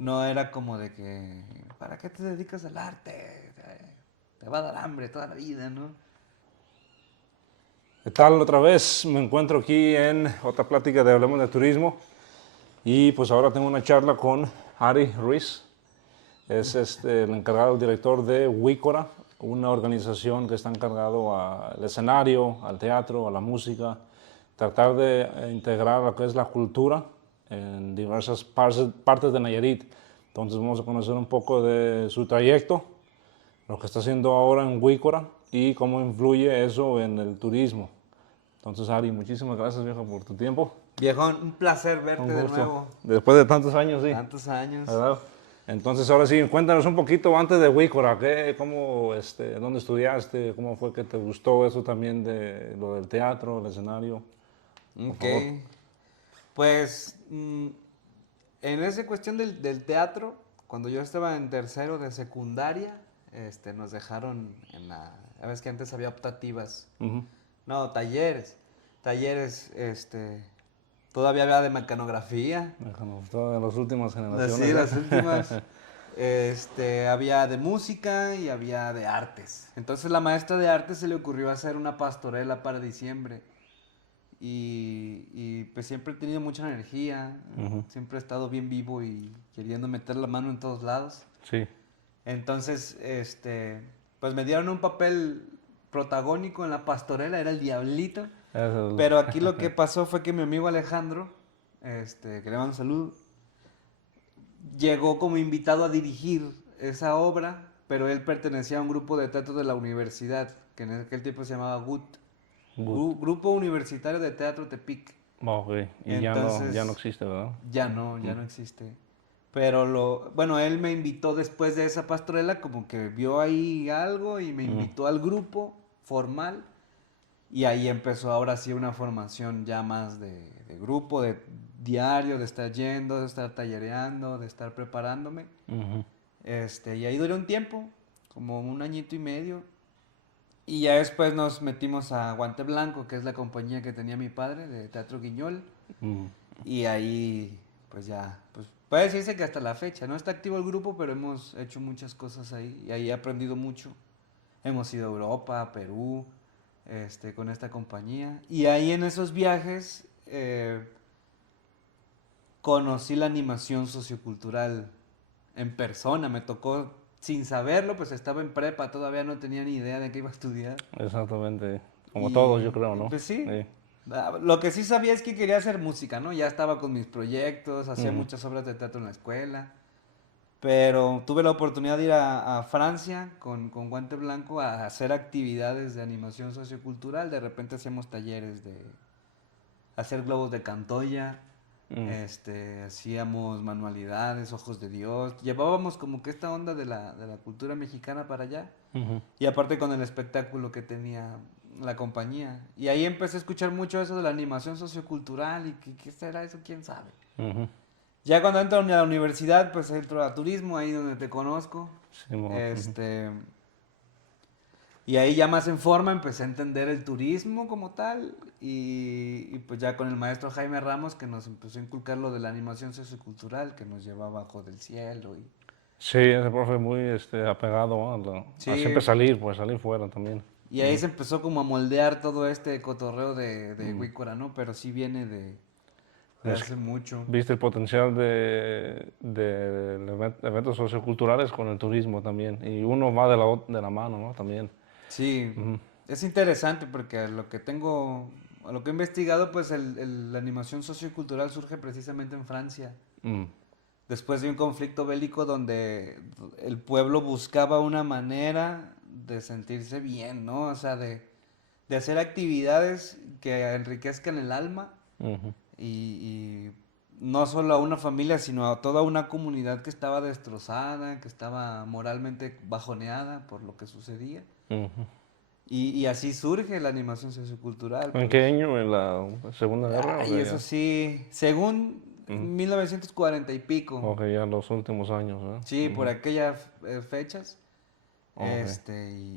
no era como de que, ¿para qué te dedicas al arte? Te va a dar hambre toda la vida, ¿no? ¿Qué tal? Otra vez me encuentro aquí en otra plática de Hablemos de Turismo y pues ahora tengo una charla con Ari Ruiz. Es el encargado, el director de Wícora, una organización que está encargado al escenario, al teatro, a la música, tratar de integrar lo que es la cultura en diversas partes de Nayarit. Entonces vamos a conocer un poco de su trayecto, lo que está haciendo ahora en Wícora y cómo influye eso en el turismo. Entonces, Ari, muchísimas gracias, viejo, por tu tiempo. Viejón, un placer Un verte de gusto. nuevo. Después de tantos años, sí. Tantos años. ¿Verdad? Entonces, ahora sí, cuéntanos un poquito antes de Wícora, cómo, dónde estudiaste, cómo fue que te gustó eso también de lo del teatro, el escenario, por Ok. favor. Pues, en esa cuestión del teatro, cuando yo estaba en tercero de secundaria, nos dejaron en la... Ya ves que antes había optativas. Ujú. No, talleres. Talleres, todavía había de mecanografía. Déjanos, todas las últimas Sí, generaciones, las últimas. ¿eh? Había de música y había de artes. Entonces la maestra de artes se le ocurrió hacer una pastorela para diciembre. Pues siempre he tenido mucha energía, Ujú. siempre he estado bien vivo y queriendo meter la mano en todos lados. Sí. Entonces, pues me dieron un papel protagónico en la pastorela, era el diablito. Eso Pero aquí lo que pasó fue que mi amigo Alejandro, que le mando un saludo, llegó como invitado a dirigir esa obra, pero él pertenecía a un grupo de teatro de la universidad, que en aquel tiempo se llamaba GUT, good. Grupo Universitario de Teatro Tepic. Ok, y ya no Entonces, existe, ¿verdad? ya no existe. Pero bueno, él me invitó después de esa pastorela, como que vio ahí algo y me Mm. invitó al grupo formal. Y ahí empezó ahora sí una formación ya más de grupo, de diario, de estar yendo, de estar tallereando, de estar preparándome. Ujú. Y ahí duró un tiempo, como un añito y medio. Y ya después nos metimos a Guante Blanco, que es la compañía que tenía mi padre de Teatro Guiñol. Mm. Y ahí, pues ya, pues puede decirse que hasta la fecha, no está activo el grupo, pero hemos hecho muchas cosas ahí. Y ahí he aprendido mucho. Hemos ido a Europa, a Perú, con esta compañía. Y ahí en esos viajes conocí la animación sociocultural en persona. Me tocó, sin saberlo, pues estaba en prepa, todavía no tenía ni idea de qué iba a estudiar. Exactamente. Como todos, yo creo, Y ¿no? pues sí, Sí. lo que sí sabía es que quería hacer música, ¿no? Ya estaba con mis proyectos, hacía Ujú. muchas obras de teatro en la escuela. Pero tuve la oportunidad de ir a Francia con Guante Blanco a hacer actividades de animación sociocultural. De repente hacíamos talleres de hacer globos de Cantoya, Mm. hacíamos manualidades, ojos de Dios. Llevábamos como que esta onda de la cultura mexicana para allá. Ujú. Y aparte con el espectáculo que tenía la compañía. Y ahí empecé a escuchar mucho eso de la animación sociocultural y qué será eso, quién sabe. Ujú. Ya cuando entro a la universidad, pues entro a turismo, ahí donde te conozco. Simón. Ujú. Este, y ahí ya más en forma empecé a entender el turismo como tal. Pues ya con el maestro Jaime Ramos que nos empezó a inculcar lo de la animación sociocultural, que nos llevaba bajo del cielo. Sí, ese profe muy apegado a siempre Sí, salir, pues salir fuera también. y ahí Ujú. se empezó como a moldear todo este cotorreo de Mm. Huícora, ¿no? Pero sí viene de Es- hace mucho. Viste el potencial de eventos socioculturales con el turismo también. Y uno va de la mano, ¿no? También. Sí, Ujú. es interesante porque a lo que he investigado, pues la animación sociocultural surge precisamente en Francia, Mm. después de un conflicto bélico donde el pueblo buscaba una manera de sentirse bien, ¿no? O sea, de hacer actividades que enriquezcan el alma Ujú. y no solo a una familia, sino a toda una comunidad que estaba destrozada, que estaba moralmente bajoneada por lo que sucedía. Ujú. Y así surge la animación sociocultural, ¿En qué pues. año? ¿En la Segunda Guerra? ¿O Ay, que eso ya? sí, según Ujú. 1940 y pico, O que ya los últimos años, ¿verdad? sí, por Ujú. aquellas fechas, Ok.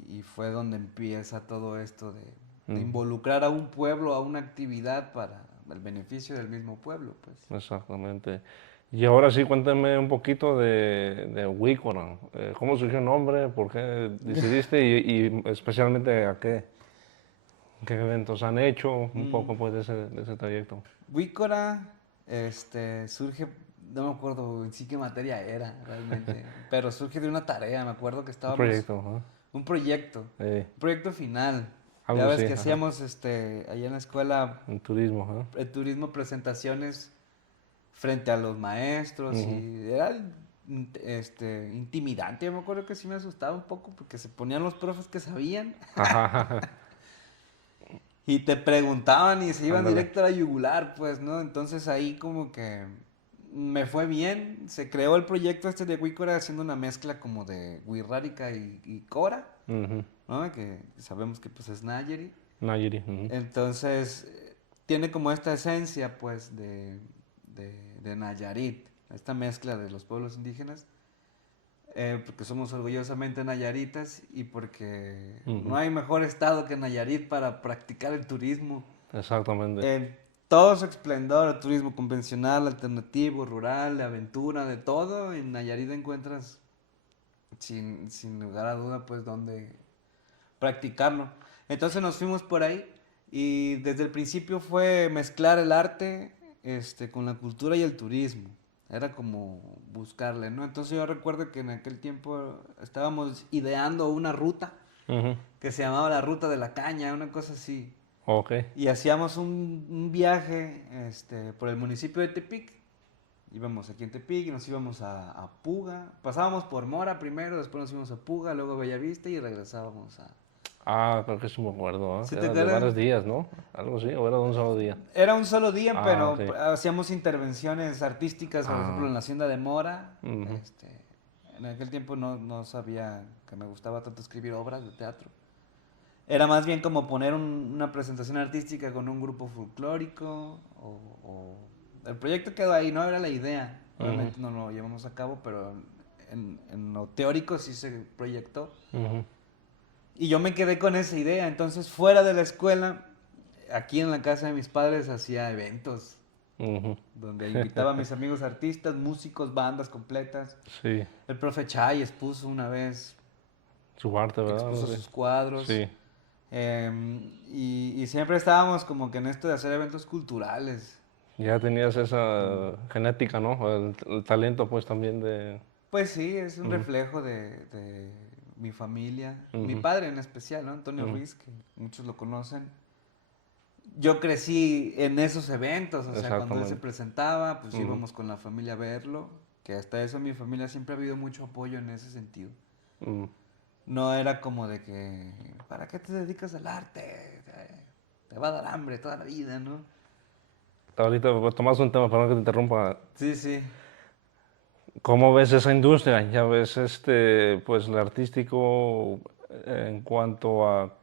y fue donde empieza todo esto de Ujú. involucrar a un pueblo a una actividad para el beneficio del mismo pueblo, pues. Exactamente. Y ahora sí, cuéntame un poquito de Wicora. ¿Cómo surgió el nombre? ¿Por qué decidiste? Y especialmente a qué eventos han hecho, un poco pues de ese trayecto. Wícora, surge, no me acuerdo en sí qué materia era realmente, pero surge de una tarea, me acuerdo que Un estábamos, proyecto, ajá. un proyecto, un proyecto final. Ya Algo ves así, que ajá. hacíamos, allá en la escuela, En turismo, ajá. turismo, presentaciones frente a los maestros Ujú. y era, intimidante, yo me acuerdo que sí me asustaba un poco porque se ponían los profes que sabían Ajá, ajá. y te preguntaban y se iban Ándale. directo a la yugular, pues, ¿no? Entonces ahí como que me fue bien. Se creó el proyecto de Wicora haciendo una mezcla como de Wirrárica y Cora, Ujú. ¿no? Que sabemos que pues es Nayari. Nayiri, ujú. Entonces tiene como esta esencia pues de Nayarit, esta mezcla de los pueblos indígenas. Porque somos orgullosamente nayaritas y porque no Ujú. hay mejor estado que Nayarit para practicar el turismo Exactamente. en todo su esplendor, el turismo convencional, alternativo, rural, de aventura, de todo. En Nayarit encuentras sin lugar a duda pues donde practicarlo. Entonces nos fuimos por ahí y desde el principio fue mezclar el arte con la cultura y el turismo. Era como buscarle, ¿no? Entonces yo recuerdo que en aquel tiempo estábamos ideando una ruta Ujú. que se llamaba la Ruta de la Caña, una cosa así. Ok. Y hacíamos un viaje por el municipio de Tepic. Íbamos aquí en Tepic y nos íbamos a Puga. Pasábamos por Mora primero, después nos íbamos a Puga, luego a Bellavista y regresábamos a... Ah, creo que sí me acuerdo, ¿eh? ¿Sí te Era de acuerdas? varios días, ¿no? Algo así, o era de un solo día. Era un solo día, Ah, pero ok. hacíamos intervenciones artísticas, por ejemplo, Ah, en la Hacienda de Mora. ujú. En aquel tiempo no sabía que me gustaba tanto escribir obras de teatro. Era más bien como poner una presentación artística con un grupo folclórico o... El proyecto quedó ahí, no era la idea. Ujú. Obviamente no lo llevamos a cabo, pero en lo teórico sí se proyectó. Ujú. Y yo me quedé con esa idea. Entonces, fuera de la escuela, aquí en la casa de mis padres hacía eventos Ujú. donde invitaba a mis amigos artistas, músicos, bandas completas. Sí, El profe Chai expuso una vez, su arte, ¿verdad? Algo expuso así. sus cuadros. Sí, Y siempre estábamos como que en esto de hacer eventos culturales. ya tenías esa genética, ¿no? El talento, pues, también de... Pues sí, es un Ujú. reflejo de mi familia, mi Ujú. padre en especial, ¿no? Antonio Ujú. Ruiz, que muchos lo conocen. Yo crecí en esos eventos, o sea, cuando él se Exactamente. presentaba, pues Ujú. íbamos con la familia a verlo, que hasta eso mi familia siempre ha habido mucho apoyo en ese sentido. Ujú. No era como de que, ¿para qué te dedicas al arte? Te va a dar hambre toda la vida, ¿no? Ahorita pues, tomas un tema, perdón que te interrumpa. Sí, sí. ¿Cómo ves esa industria? Ya ves, pues, el artístico en cuanto a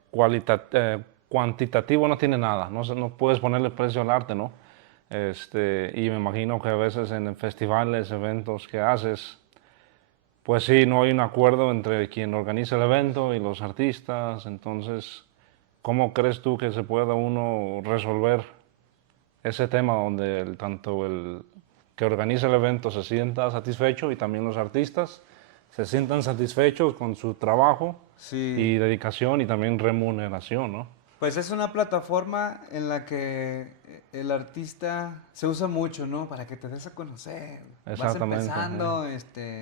cuantitativo no tiene nada, no, no puedes ponerle precio al arte, ¿no? Y me imagino que a veces en festivales, eventos que haces, pues sí, no hay un acuerdo entre quien organiza el evento y los artistas, entonces, ¿cómo crees tú que se pueda uno resolver ese tema donde tanto el que organiza el evento se sienta satisfecho y también los artistas se sientan satisfechos con su trabajo Sí. y dedicación y también remuneración, ¿no? Pues es una plataforma en la que el artista se usa mucho, ¿no? Para que te des a conocer. Vas Exactamente, empezando,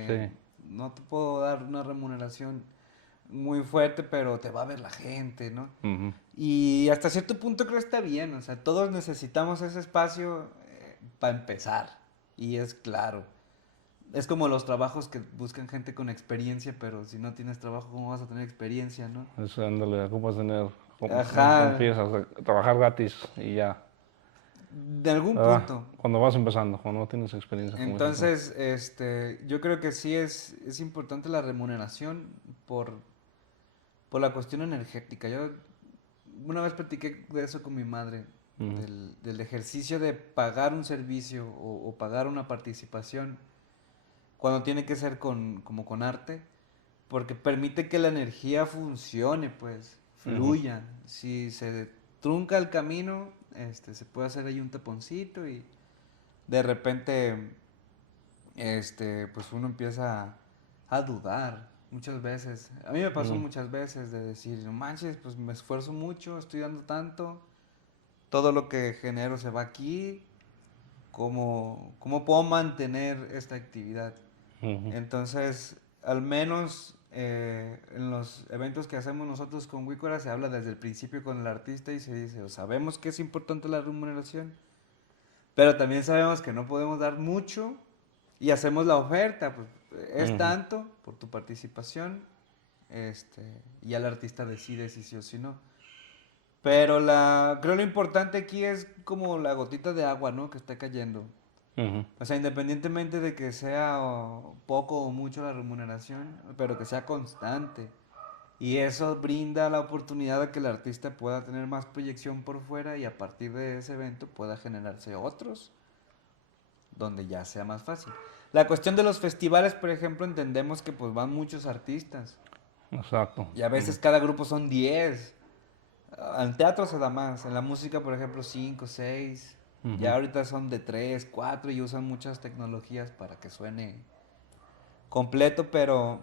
sí. no te puedo dar una remuneración muy fuerte, pero te va a ver la gente, ¿no? Ujú. Y hasta cierto punto creo que está bien, o sea, todos necesitamos ese espacio para empezar. Y es claro. Es como los trabajos que buscan gente con experiencia, pero si no tienes trabajo, ¿cómo vas a tener experiencia, no? Ándale, ocupas tener, Ajá, empiezas a trabajar gratis y ya, de algún ¿verdad? punto. Cuando vas empezando, cuando no tienes experiencia, como dices tú. Entonces, yo creo que sí es importante la remuneración por la cuestión energética. Yo una vez platiqué de eso con mi madre, Ujú. del ejercicio de pagar un servicio o pagar una participación cuando tiene que ser como con arte, porque permite que la energía funcione, pues, Ujú. fluya. Si se trunca el camino, se puede hacer ahí un taponcito y de repente pues uno empieza a dudar muchas veces. A mí me pasó Mm, muchas veces de decir, no manches, pues me esfuerzo mucho, estoy dando tanto, todo lo que genero se va aquí, ¿cómo puedo mantener esta actividad? ujú, Entonces, al menos en los eventos que hacemos nosotros con Wicora se habla desde el principio con el artista y se dice, o sabemos que es importante la remuneración, pero también sabemos que no podemos dar mucho y hacemos la oferta, pues es ujú, tanto por tu participación, este, y ya el artista decide si sí o si no. Pero creo lo importante aquí es como la gotita de agua, ¿no? Que está cayendo. ujú, O sea, independientemente de que sea poco o mucho la remuneración, pero que sea constante. Y eso brinda la oportunidad de que el artista pueda tener más proyección por fuera y a partir de ese evento pueda generarse otros donde ya sea más fácil. La cuestión de los festivales, por ejemplo, entendemos que pues van muchos artistas exacto. y a Ujú, veces cada grupo son 10. En teatro se da más, en la música, por ejemplo, 5 6. Ya ujú, ahorita son de 3 4 y usan muchas tecnologías para que suene completo, pero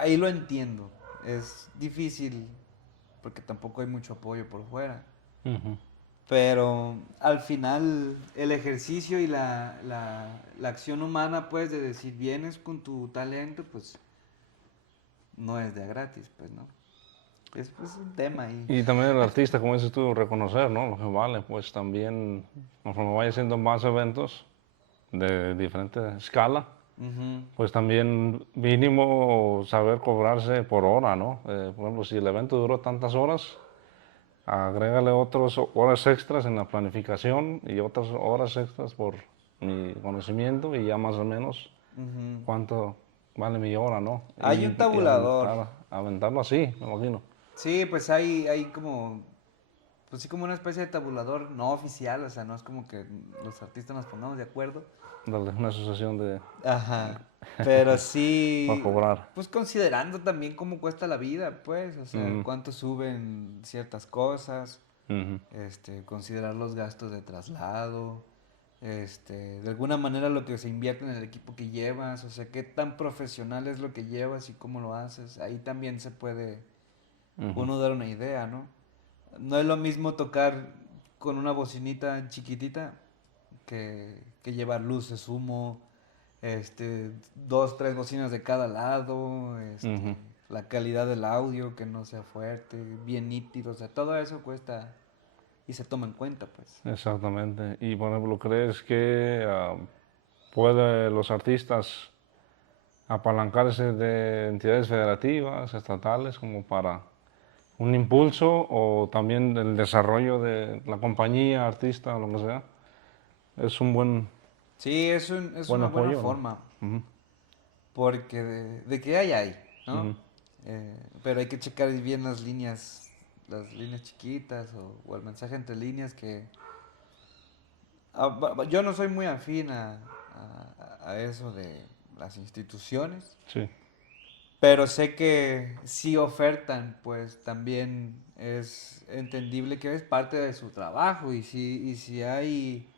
ahí lo entiendo. Es difícil porque tampoco hay mucho apoyo por fuera. ujú. Pero al final el ejercicio y la acción humana, pues, de decir vienes con tu talento, pues no es de a gratis, pues, ¿no? Es pues un tema ahí. Y también el artista, como dices tú, reconocer, ¿no? Lo que vale, pues también, conforme vaya haciendo más eventos de diferente escala, Ujú, pues también mínimo saber cobrarse por hora, ¿no? Por ejemplo, si el evento duró tantas horas, agrégale otras horas extras en la planificación y otras horas extras por mi conocimiento y ya más o menos ujú. cuánto vale mi hora, ¿no? Hay un Y tabulador. aventarlo así, me imagino. Sí, pues hay como, pues sí, como una especie de tabulador no oficial, o sea, no es como que los artistas nos pongamos de acuerdo. Darle una asociación de, Ajá. Pero para sí, cobrar. pues considerando también cómo cuesta la vida, pues, o sea, Ujú, cuánto suben ciertas cosas, ujú, considerar los gastos de traslado, de alguna manera lo que se invierte en el equipo que llevas, o sea, qué tan profesional es lo que llevas y cómo lo haces. Ahí también se puede ujú, uno dar una idea, ¿no? No es lo mismo tocar con una bocinita chiquitita que llevar luces, humo, dos, tres bocinas de cada lado, ujú. la calidad del audio que no sea fuerte, bien nítido, o sea, todo eso cuesta y se toma en cuenta, pues. Exactamente. Y por ejemplo, ¿crees que puede los artistas apalancarse de entidades federativas, estatales, como para un impulso o también el desarrollo de la compañía, artista o lo que sea? Es un Sí, es buen una buena apoyo, ¿no? forma, Ujú, porque de que hay, ¿no? ujú, Pero hay que checar bien las líneas chiquitas o el mensaje entre líneas que yo no soy muy afín a eso de las instituciones, sí. pero sé que si ofertan, pues también es entendible que es parte de su trabajo y si hay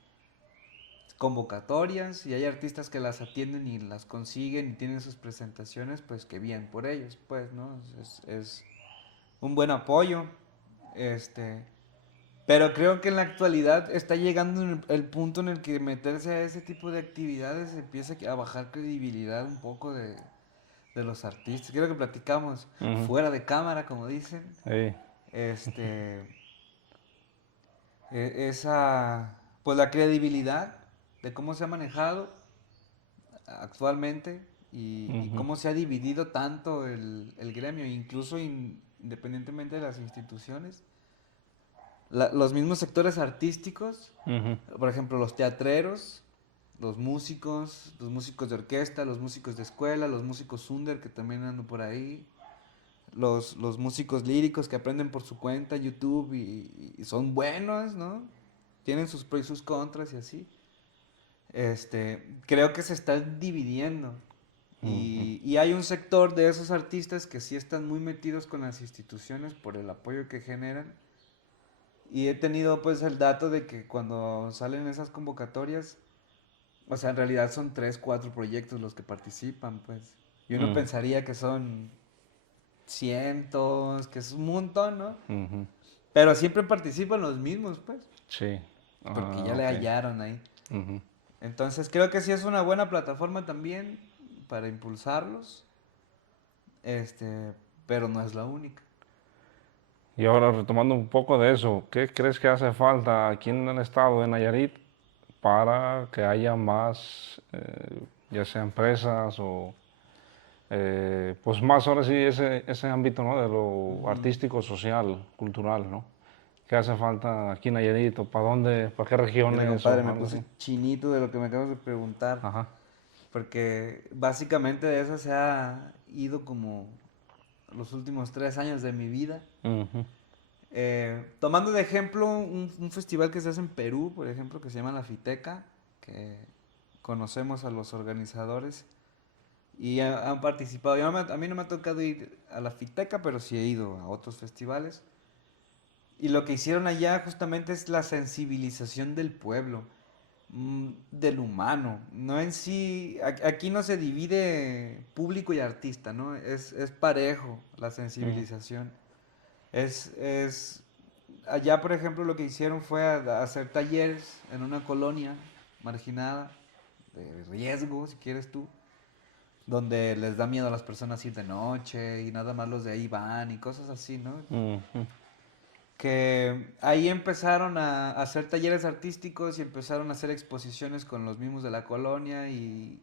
convocatorias y hay artistas que las atienden y las consiguen y tienen sus presentaciones, pues que bien por ellos, pues, ¿no? Es un buen apoyo, este, pero creo que en la actualidad está llegando el punto en el que meterse a ese tipo de actividades empieza a bajar credibilidad un poco de los artistas. Creo que platicamos Ujú, fuera de cámara, como dicen. sí, Este, pues la credibilidad de cómo se ha manejado actualmente y ujú, cómo se ha dividido tanto el gremio, incluso independientemente de las instituciones. Los mismos sectores artísticos, ujú, por ejemplo, los teatreros, los músicos de orquesta, los músicos de escuela, los músicos under que también andan por ahí, los músicos líricos que aprenden por su cuenta YouTube y son buenos, ¿no? Tienen sus pros y sus contras y así. Creo que se están dividiendo. ujú, Y hay un sector de esos artistas que sí están muy metidos con las instituciones por el apoyo que generan. Y he tenido pues el dato de que cuando salen esas convocatorias, O sea, en realidad son 3, 4 proyectos los que participan, pues. Y uno Mm, pensaría que son cientos, que es un montón, ¿no? ujú. Pero siempre participan los mismos, pues. Sí. Porque ya le Ok. hallaron ahí. Ujú. Entonces creo que sí es una buena plataforma también para impulsarlos. Este, pero no es la única. Y ahora retomando un poco de eso, ¿qué crees que hace falta aquí en el estado de Nayarit para que haya más, ya sea empresas o, pues más ahora sí ese ámbito, ¿no? De lo Ujú. artístico, social, cultural, ¿no? ¿Qué hace falta aquí en Nayarit o para dónde, para qué Mire, regiones compadre, o me algo puse así? chinito de lo que me acabas de preguntar. Ajá. Porque básicamente de eso se ha ido como los últimos 3 años de mi vida. Ujú. Tomando de ejemplo un festival que se hace en Perú, por ejemplo, que se llama La Fiteca, que conocemos a los organizadores y han participado. A mí no me ha tocado ir a La Fiteca, pero sí he ido a otros festivales. Y lo que hicieron allá justamente es la sensibilización del pueblo, del humano. No en sí, aquí no se divide público y artista, ¿no? Es parejo la Ujú. sensibilización. Es allá, por ejemplo, lo que hicieron fue a hacer talleres en una colonia marginada, de riesgo, si quieres tú, donde les da miedo a las personas ir de noche y nada más los de ahí van y cosas así, ¿no? Ujú. Que ahí empezaron a hacer talleres artísticos y empezaron a hacer exposiciones con los mismos de la colonia y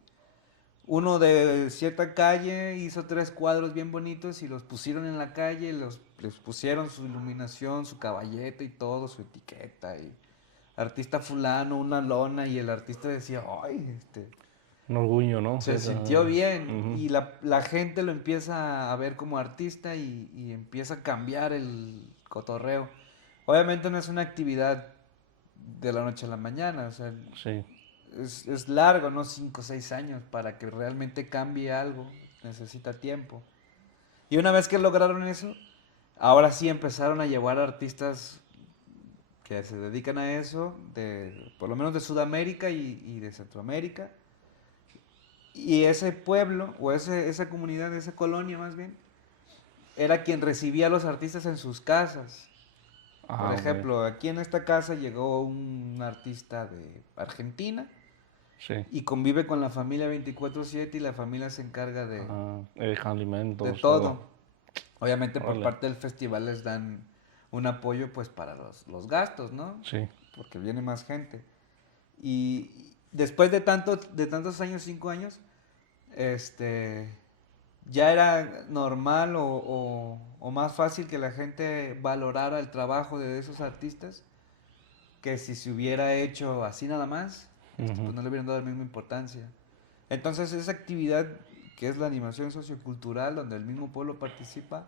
uno de cierta calle hizo 3 cuadros bien bonitos y los pusieron en la calle, les pusieron su iluminación, su caballete y todo, su etiqueta y artista fulano, una lona y el artista decía, ay, Un orgullo, ¿no? se sintió bien y la gente lo empieza a ver como artista y empieza a cambiar el cotorreo. Obviamente no es una actividad de la noche a la mañana, o sea, Sí. es largo, ¿no? 5 o 6 años para que realmente cambie algo, necesita tiempo. Y una vez que lograron eso, ahora sí empezaron a llevar artistas que se dedican a eso, por lo menos de Sudamérica y de Centroamérica. Y ese pueblo, o esa comunidad, esa colonia más bien, era quien recibía a los artistas en sus casas. Por Ah, ok. ejemplo, aquí en esta casa llegó un artista de Argentina Sí. y convive con la familia 24/7 y la familia se encarga Ah, de alimentos, todo. todo. Obviamente por Órale. parte del festival les dan un apoyo pues para los gastos, ¿no? Sí. Porque viene más gente. Y después de tantos años, 5 años, este, ya era normal o más fácil que la gente valorara el trabajo de esos artistas que si se hubiera hecho así nada más, Ujú. pues no le hubieran dado la misma importancia. Entonces esa actividad que es la animación sociocultural, donde el mismo pueblo participa,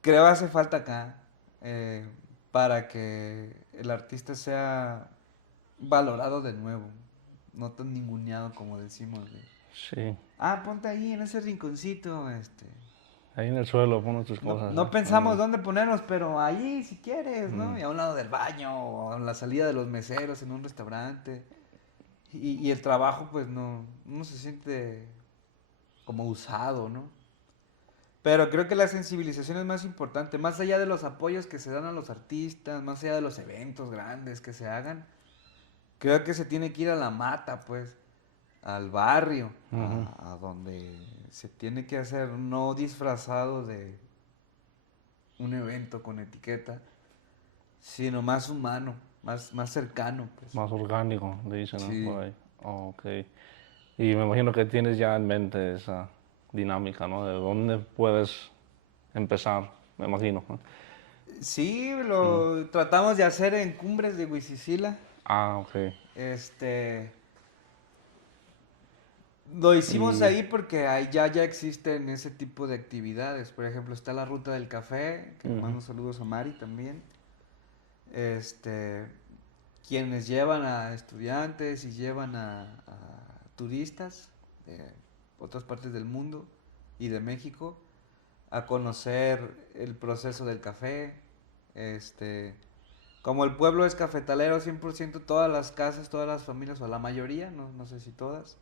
creo hace falta acá eh, para que el artista sea valorado de nuevo, no tan ninguneado como decimos. Sí. Ponte ahí en ese rinconcito, Ahí en el suelo pones tus No, cosas, no ¿no? pensamos dónde ponernos, pero allí si quieres, ¿no? Mm. Y a un lado del baño, o a la salida de los meseros en un restaurante. Y el trabajo, pues no se siente como usado, ¿no? Pero creo que la sensibilización es más importante, más allá de los apoyos que se dan a los artistas, más allá de los eventos grandes que se hagan, creo que se tiene que ir a la mata, pues, al barrio, Ujú. a donde se tiene que hacer, no disfrazado de un evento con etiqueta, sino más humano, más cercano, pues. Más orgánico, le dicen, ¿no? Sí. Por ahí. Ok. Y me imagino que tienes ya en mente esa dinámica, ¿no? De dónde puedes empezar, me imagino, ¿no? Sí, Mm. lo tratamos de hacer en Cumbres de Huizicila. Ah, ok. Este, lo hicimos Y... ahí porque ahí ya existen ese tipo de actividades. Por ejemplo, está la Ruta del Café, que le ujú. mando saludos a Mari también. Este, quienes llevan a estudiantes y llevan a turistas de otras partes del mundo y de México a conocer el proceso del café, este, Como el pueblo es cafetalero 100%, todas las casas, todas las familias, o la mayoría, no sé si todas,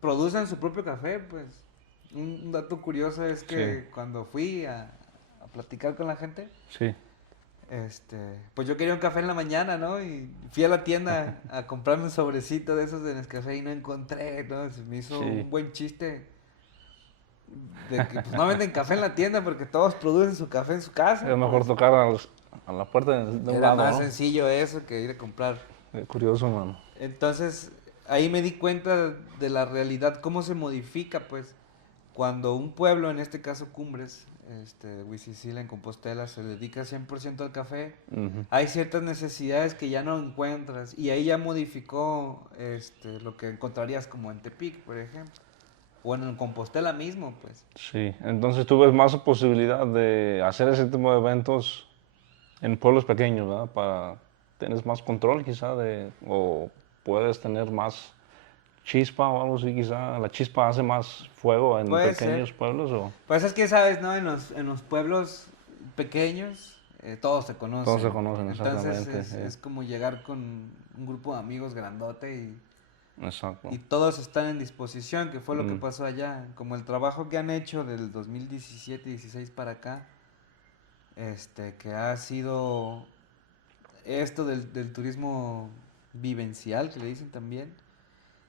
producen su propio café, pues. Un dato curioso es Sí, que cuando fui a platicar con la gente, sí, pues yo quería un café en la mañana, ¿no? Y fui a la tienda a comprarme un sobrecito de esos de Nescafé y no encontré, ¿no? Se me hizo sí. un buen chiste de que pues no venden café en la tienda porque todos producen su café en su casa, Es mejor pues. tocar a la puerta de un Era lado, más ¿no? sencillo eso que ir a comprar. Curioso, mano. Entonces, ahí me di cuenta de la realidad, cómo se modifica, pues, cuando un pueblo, en este caso Cumbres, Huizicila en Compostela, se dedica 100% al café, Ujú. hay ciertas necesidades que ya no encuentras, y ahí ya modificó, lo que encontrarías como en Tepic, por ejemplo, o en Compostela mismo, pues. Sí, entonces tú ves más posibilidad de hacer ese tipo de eventos en pueblos pequeños, ¿verdad? Tienes más control quizá o puedes tener más chispa o algo así quizá. La chispa hace más fuego en Puede pequeños ser. pueblos o Pues es que, ¿sabes, no? En los pueblos pequeños, todos se todos se conocen. conocen Entonces exactamente. es como llegar con un grupo de amigos grandote y Exacto. todos están en disposición, que fue lo que Mm, pasó allá. Como el trabajo que han hecho del 2017-16 para acá, que ha sido esto del turismo vivencial, que le dicen también.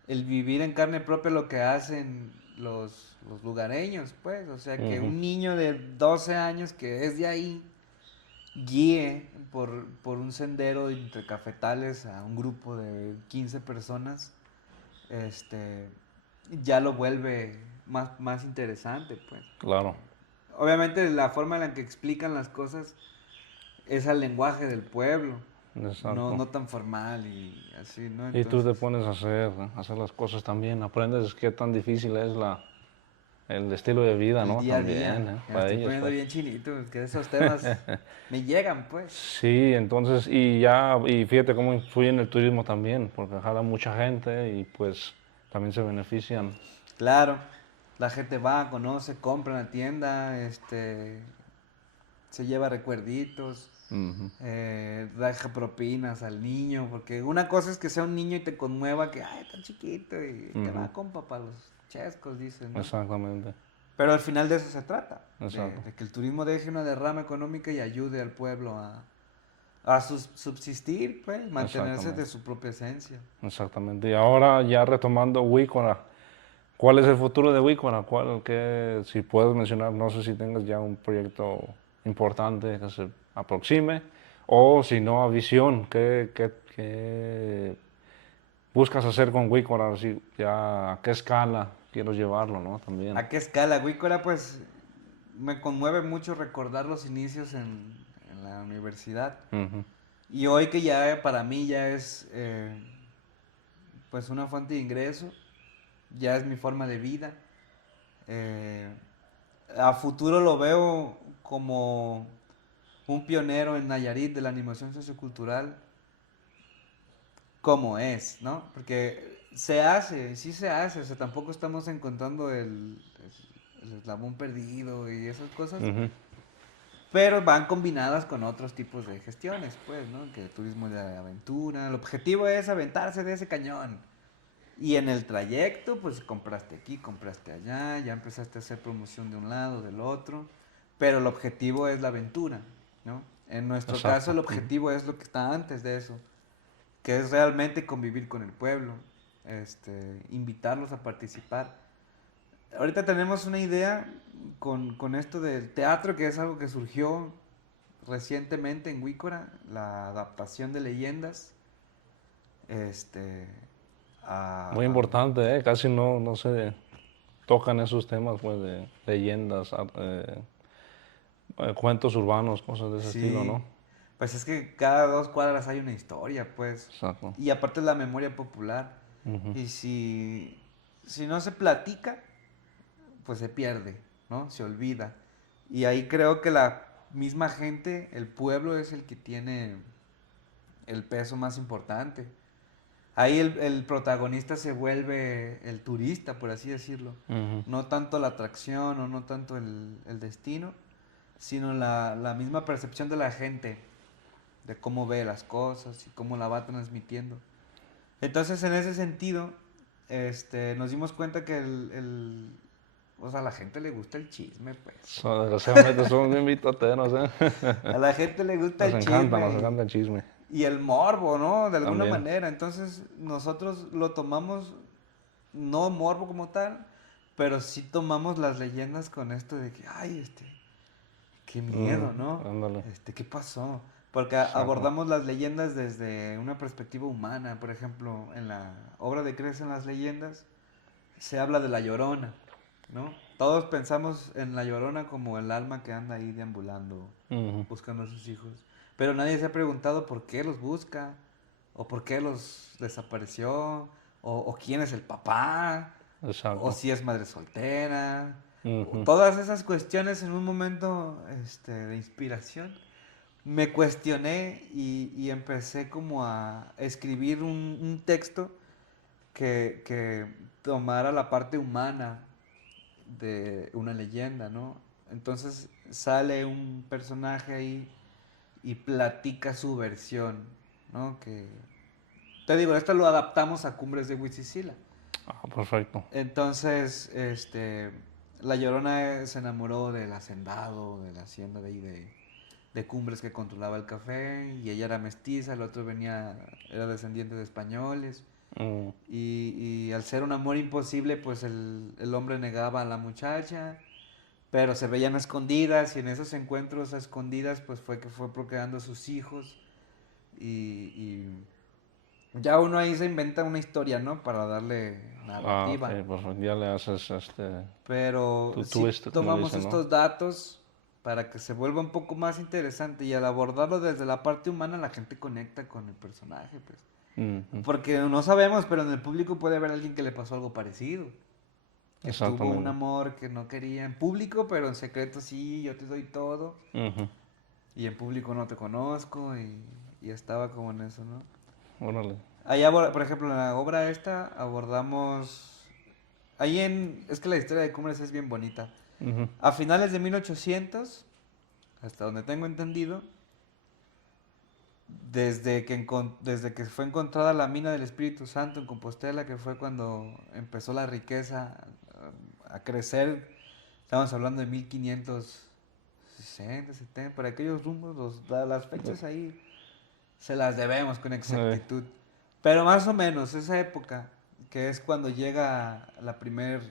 El vivir en carne propia lo que hacen los lugareños, pues. O sea, que ujú. un niño de 12 años que es de ahí guíe por un sendero entre cafetales a un grupo de 15 personas, este, ya lo vuelve más interesante, pues. Claro, Obviamente la forma en la que explican las cosas es al lenguaje del pueblo, no, exacto. no tan formal y así, ¿no? Y tú te Entonces, pones a hacer las cosas también, aprendes qué tan difícil es el estilo de vida, el ¿no? día a día, También, ¿eh? ya me Para estoy ellos, poniendo pues. bien chinito, es que esos temas me llegan, pues. Sí, entonces, y fíjate cómo influye en el turismo también, porque jala mucha gente y pues también se benefician. Claro, la gente va, conoce, compra en la tienda, se lleva recuerditos, Ujú, deja propinas al niño, porque una cosa es que sea un niño y te conmueva, que, ay, tan chiquito, y que ujú, va, compa, para los chescos, dicen, ¿no? exactamente, Pero al final de eso se trata, exacto, de que el turismo deje una derrama económica y ayude al pueblo a subsistir, pues, mantenerse de exactamente, su propia esencia. exactamente. Y ahora ya retomando Wícora, ¿cuál es el futuro de Wícora? Si puedes mencionar, no sé si tengas ya un proyecto importante que se aproxime, o si no, a visión, qué buscas hacer con Wícora? Si ya, ¿a qué escala quiero llevarlo, no? También. ¿A qué escala? Huícola, pues, me conmueve mucho recordar los inicios en la universidad. Ujú, Y hoy que ya para mí ya es, pues, una fuente de ingreso, ya es mi forma de vida. eh, a futuro lo veo como un pionero en Nayarit de la animación sociocultural, como es, ¿no? Porque se hace, sí se hace, o sea, tampoco estamos encontrando el eslabón perdido y esas cosas, ujú, pero van combinadas con otros tipos de gestiones, pues, ¿no? Que turismo de aventura, el objetivo es aventarse de ese cañón. Y en el trayecto, pues compraste aquí, compraste allá, ya empezaste a hacer promoción de un lado, del otro, pero el objetivo es la aventura, ¿no? En nuestro caso, exacto. el Ujú. objetivo es lo que está antes de eso, que es realmente convivir con el pueblo, invitarlos a participar. Ahorita tenemos una idea con esto del teatro, que es algo que surgió recientemente en Wícora, la adaptación de leyendas, este, Muy a, a- importante, ¿eh? Casi no se tocan esos temas, pues, de leyendas, cuentos urbanos, cosas de ese estilo, sí, ¿no? pues es que cada 2 cuadras hay una historia, pues, Exacto. y aparte la memoria popular, Ujú, y si no se platica, pues se pierde, ¿no? Se olvida. Y ahí creo que la misma gente, el pueblo es el que tiene el peso más importante. Ahí el protagonista se vuelve el turista, por así decirlo. ujú, No tanto la atracción o no tanto el destino, sino la misma percepción de la gente, de cómo ve las cosas y cómo la va transmitiendo. Entonces, en ese sentido, nos dimos cuenta que o sea, a la gente le gusta el chisme, pues. Desgraciadamente somos bien bitoteros, ¿eh? A la gente le gusta el Nos chisme encanta el chisme. y el morbo, ¿no? De alguna También. manera. Entonces, nosotros lo tomamos, no morbo como tal, pero sí tomamos las leyendas con esto de que, ay, qué miedo, ¿no? Ándale. ¿Qué pasó? Porque Exacto. abordamos las leyendas desde una perspectiva humana. Por ejemplo, en la obra de Crecen las leyendas se habla de la Llorona, ¿no? Todos pensamos en la Llorona como el alma que anda ahí deambulando, Ujú. buscando a sus hijos. Pero nadie se ha preguntado por qué los busca, o por qué los desapareció, o quién es el papá, o Exacto. si es madre soltera. Ujú. Todas esas cuestiones en un momento de inspiración me cuestioné y empecé como a escribir un texto que tomara la parte humana de una leyenda, ¿no? Entonces sale un personaje ahí y platica su versión, ¿no? Que, te digo, esto lo adaptamos a Cumbres de Huitzilila. Ah, perfecto. Entonces, la Llorona se enamoró del hacendado, de la hacienda de ahí de Cumbres que controlaba el café, y ella era mestiza, el otro era descendiente de españoles, Mm. y al ser un amor imposible, pues el hombre negaba a la muchacha, pero se veían a escondidas, y en esos encuentros a escondidas, pues fue que fue procreando sus hijos, y ya uno ahí se inventa una historia, ¿no? Para darle Ah, ok, narrativa. perfecto. Ya le haces Pero tu sí twist, como tomamos dicen, ¿no? estos datos para que se vuelva un poco más interesante, y al abordarlo desde la parte humana la gente conecta con el personaje, pues. Ujú. Porque no sabemos, pero en el público puede haber alguien que le pasó algo parecido. Que tuvo un Exactamente. amor que no quería en público, pero en secreto sí, yo te doy todo. Ujú. Y en público no te conozco, y estaba como en eso, ¿no? Órale. Ahí, por ejemplo, en la obra esta abordamos... Es que la historia de Cumbres es bien bonita. Ujú. A finales de 1800, hasta donde tengo entendido, desde que fue encontrada la mina del Espíritu Santo en Compostela, que fue cuando empezó la riqueza a crecer, estamos hablando de 1560, 70, por aquellos rumbos, las fechas ahí se las debemos con Eh, exactitud. Pero más o menos esa época, que es cuando llega la primer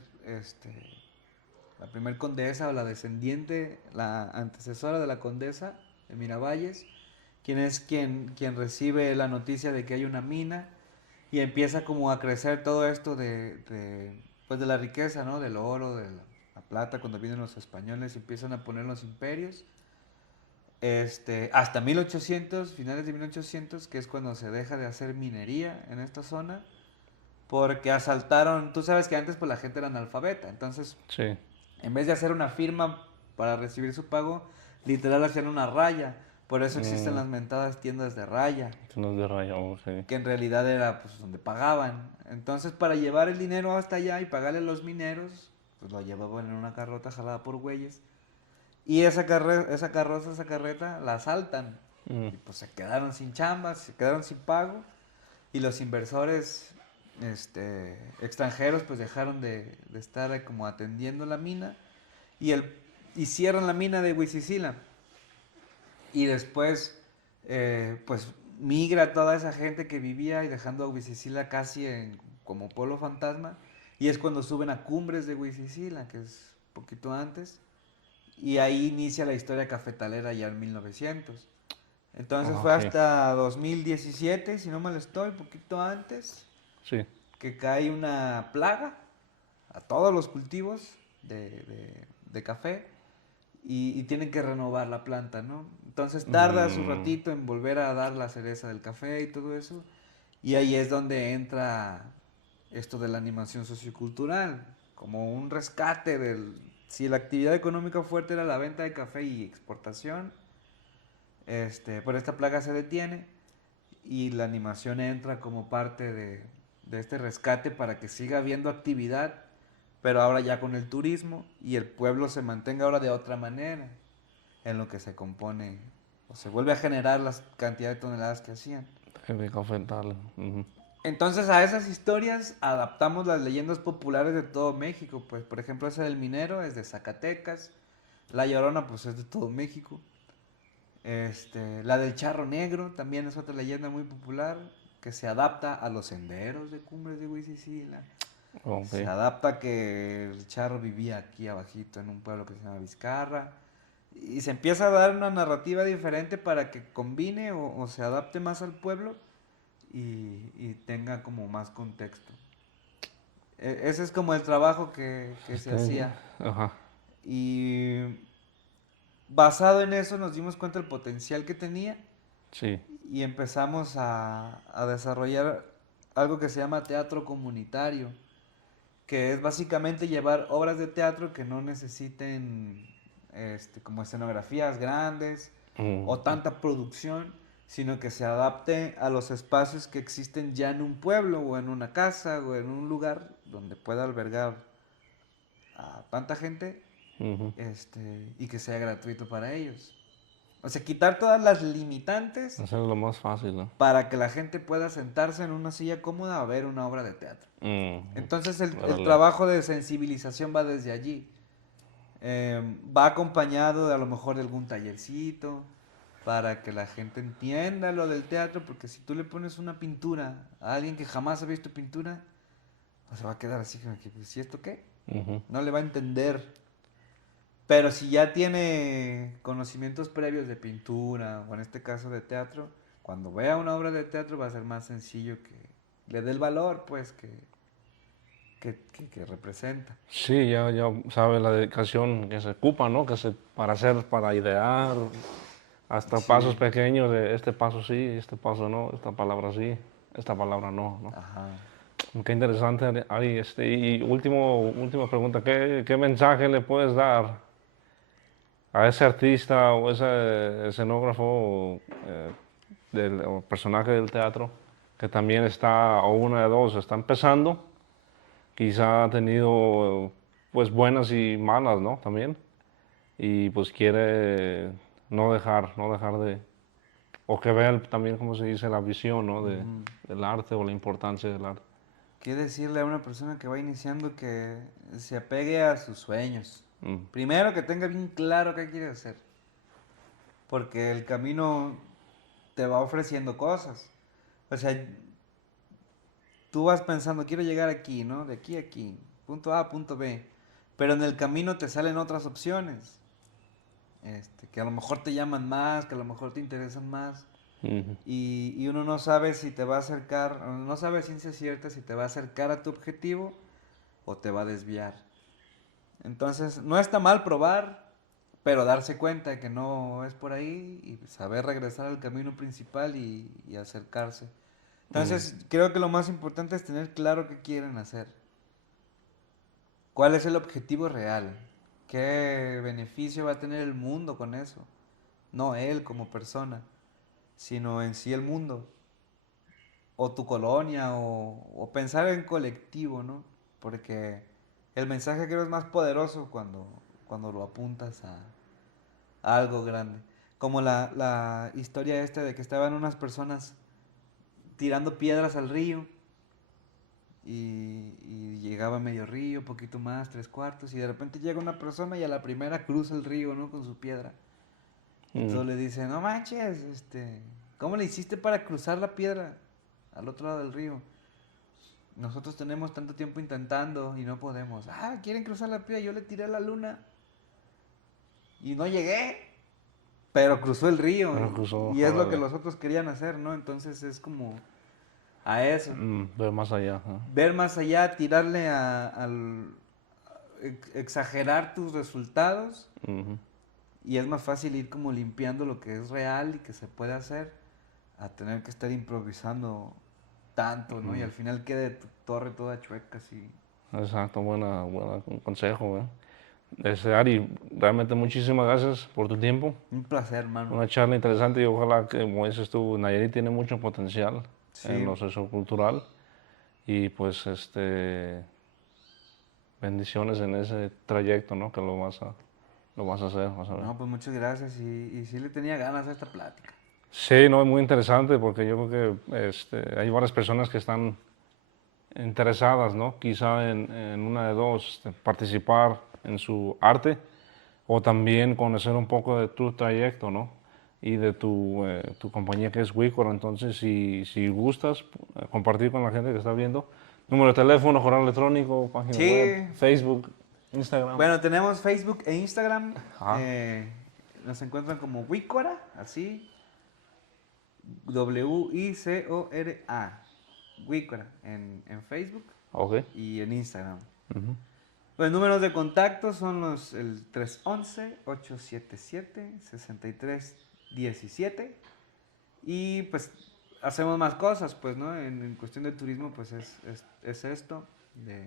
condesa, o la descendiente, la antecesora de la condesa de Miravalles, quien recibe la noticia de que hay una mina, y empieza como a crecer todo esto pues de la riqueza, ¿no? Del oro, de la plata, cuando vienen los españoles y empiezan a poner los imperios. Hasta 1800, finales de 1800, que es cuando se deja de hacer minería en esta zona, porque asaltaron, tú sabes que antes pues la gente era analfabeta, entonces sí. en vez de hacer una firma para recibir su pago, literal hacían una raya. Por eso existen Mm, las mentadas tiendas de raya, que no es de raya, ok. que en realidad era pues donde pagaban. Entonces, para llevar el dinero hasta allá y pagarle a los mineros, pues lo llevaban en una carrota jalada por güeyes. Y esa carreta la asaltan. Mm. Y pues se quedaron sin chambas, se quedaron sin pago. Y los inversores extranjeros pues dejaron de estar como atendiendo la mina, y, y cierran la mina de Huitzilila. Y después, pues migra toda esa gente que vivía, y dejando a Huitzilila casi como pueblo fantasma. Y es cuando suben a Cumbres de Huitzilila, que es poquito antes. Y ahí inicia la historia cafetalera ya en 1900. Entonces Ah, fue ok. hasta 2017, si no mal estoy, poquito antes, Sí. que cae una plaga a todos los cultivos de café, y tienen que renovar la planta, ¿no? Entonces tarda su Mm, ratito en volver a dar la cereza del café y todo eso, y ahí es donde entra esto de la animación sociocultural, como un rescate si la actividad económica fuerte era la venta de café y exportación, por esta plaga se detiene, y la animación entra como parte de este rescate para que siga habiendo actividad, pero ahora ya con el turismo, y el pueblo se mantenga ahora de otra manera. en lo que se compone o se vuelve a generar las cantidades de toneladas que hacían. De cafetal. Entonces a esas historias adaptamos las leyendas populares de todo México, pues por ejemplo esa del minero es de Zacatecas, La Llorona pues es de todo México, la del charro negro también es otra leyenda muy popular que se adapta a los senderos de Cumbres de Huizicila, Ok. se adapta a que el charro vivía aquí abajito en un pueblo que se llama Vizcarra y se empieza a dar una narrativa diferente para que combine o se adapte más al pueblo y tenga como más contexto. Ese es como el trabajo que se hacía. Ajá. Y basado en eso nos dimos cuenta del potencial que tenía Sí. y empezamos a desarrollar algo que se llama teatro comunitario, que es básicamente llevar obras de teatro que no necesiten como escenografías grandes o tanta producción, sino que se adapte a los espacios que existen ya en un pueblo o en una casa o en un lugar donde pueda albergar a tanta gente, Ujú. y que sea gratuito para ellos. O sea, quitar todas las limitantes Hacerlo lo más fácil, ¿no? para que la gente pueda sentarse en una silla cómoda a ver una obra de teatro. Entonces el Órale. trabajo de sensibilización va desde allí. Va acompañado de a lo mejor de algún tallercito para que la gente entienda lo del teatro, porque si tú le pones una pintura a alguien que jamás ha visto pintura, pues se va a quedar así como que, pues, ¿y esto qué? Ujú. No le va a entender. Pero si ya tiene conocimientos previos de pintura, o en este caso de teatro, cuando vea una obra de teatro va a ser más sencillo que le dé el valor, pues, que representa. Sí, ya sabe la dedicación que se ocupa, ¿no? Para hacer, para idear, hasta pasos Sí, pequeños de este paso sí, este paso no, esta palabra sí, esta palabra no, ¿no? ajá. Qué interesante, Ari. Y última pregunta, ¿qué mensaje le puedes dar a ese artista o ese escenógrafo o personaje del teatro que también está, o una de dos, está empezando, quizá ha tenido pues buenas y malas, ¿no? También, y pues quiere no dejar de, o que vea también, como se dice, la visión, ¿no? Ujú. Del arte o la importancia del arte. ¿Qué decirle a una persona que va iniciando que se apegue a sus sueños? Mm, Primero que tenga bien claro qué quiere hacer, porque el camino te va ofreciendo cosas. O sea, tú vas pensando, quiero llegar aquí, ¿no? De aquí a aquí, punto A, punto B. Pero en el camino te salen otras opciones, que a lo mejor te llaman más, que a lo mejor te interesan más. ujú, Y uno no sabe si te va a acercar, no sabe a ciencia cierta si te va a acercar a tu objetivo o te va a desviar. Entonces, no está mal probar, pero darse cuenta de que no es por ahí y saber regresar al camino principal y acercarse. mm, Entonces, creo que lo más importante es tener claro qué quieren hacer. ¿Cuál es el objetivo real? ¿Qué beneficio va a tener el mundo con eso? No él como persona, sino en sí el mundo, o tu colonia, o pensar en colectivo, ¿no? Porque el mensaje creo es más poderoso cuando lo apuntas a algo grande. Como la historia esta de que estaban unas personas tirando piedras al río y llegaba medio río, poquito más, tres cuartos, y de repente llega una persona y a la primera cruza el río, ¿no? Con su piedra. Y mm, todos le dicen, no manches, ¿cómo le hiciste para cruzar la piedra al otro lado del río? Nosotros tenemos tanto tiempo intentando y no podemos. Ah, quieren cruzar la piedra, yo le tiré a la luna y no llegué, pero cruzó el río pero incluso, y es lo que órale, los otros querían hacer, ¿no? Entonces es como a eso. ver más allá. ¿No? Ver más allá, tirarle al exagerar tus resultados Ujú, y es más fácil ir como limpiando lo que es real y que se puede hacer a tener que estar improvisando tanto, ¿no? Y al final quede tu torre toda chueca así. exacto, un consejo, ¿eh? Ari, realmente muchísimas gracias por tu tiempo. Un placer, hermano. Una charla interesante y ojalá que, como dices tú, Nayarit tiene mucho potencial en Sí, lo sociocultural y pues bendiciones en ese trayecto, ¿no? Que lo vas a hacer, vas a ver. No, pues muchas gracias y sí le tenía ganas a esta plática. Sí, no, es muy interesante porque yo creo que hay varias personas que están interesadas, ¿no? Quizá en una de dos, participar en su arte o también conocer un poco de tu trayecto, ¿no? Y de tu compañía que es Wicor. Entonces, si gustas compartir con la gente que está viendo, número de teléfono, correo electrónico, página web, Sí, Facebook, Instagram. bueno, tenemos Facebook e Instagram. Ajá. Nos encuentran como Wicora, así. Wicora. Wicora en Facebook Ok. y en Instagram. Ujú. Los números de contacto son el 311-877-6317. Y pues hacemos más cosas, pues, ¿no? En cuestión de turismo, pues es esto, de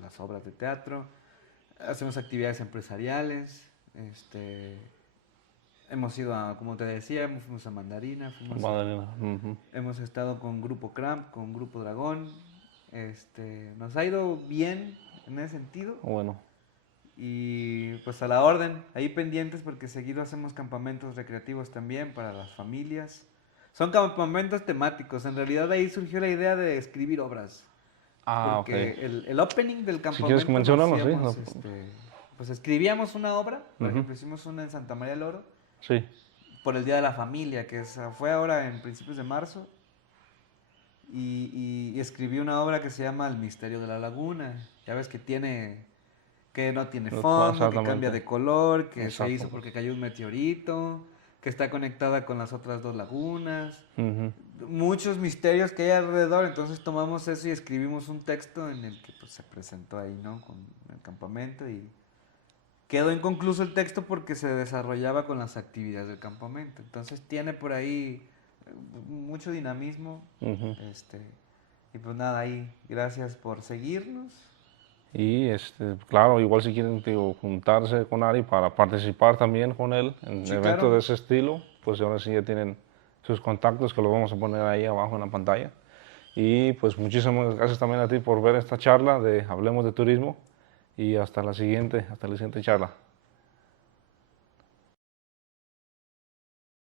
las obras de teatro. Hacemos actividades empresariales, hemos ido a, como te decía, fuimos a Mandarina, Magdalena. Ujú. hemos estado con Grupo Cramp, con Grupo Dragón, nos ha ido bien en ese sentido Bueno, y pues a la orden, ahí pendientes porque seguido hacemos campamentos recreativos también para las familias. Son campamentos temáticos, en realidad ahí surgió la idea de escribir obras, ok. porque el opening del Si quieres campamento lo mencionarlo, sí. hacíamos, pues escribíamos una obra, por Ujú. ejemplo hicimos una en Santa María del Oro, Sí. por el Día de la Familia, fue ahora en principios de marzo, y escribí una obra que se llama El Misterio de la Laguna. Ya ves que no tiene fondo, que cambia Exactamente. de color, que se hizo Exacto. porque cayó un meteorito, que está conectada con las otras dos lagunas. Ujú. Muchos misterios que hay alrededor, entonces tomamos eso y escribimos un texto en el que pues, se presentó ahí, ¿no? Con el campamento y quedó inconcluso el texto porque se desarrollaba con las actividades del campamento. Entonces tiene por ahí mucho dinamismo. Ujú. Este, y pues nada, ahí, gracias por seguirnos. Y claro, igual si quieren digo, juntarse con Ari para participar también con él en Sí, eventos claro. de ese estilo, pues ahora sí ya tienen sus contactos que los vamos a poner ahí abajo en la pantalla. Y pues muchísimas gracias también a ti por ver esta charla de Hablemos de Turismo y hasta la siguiente charla.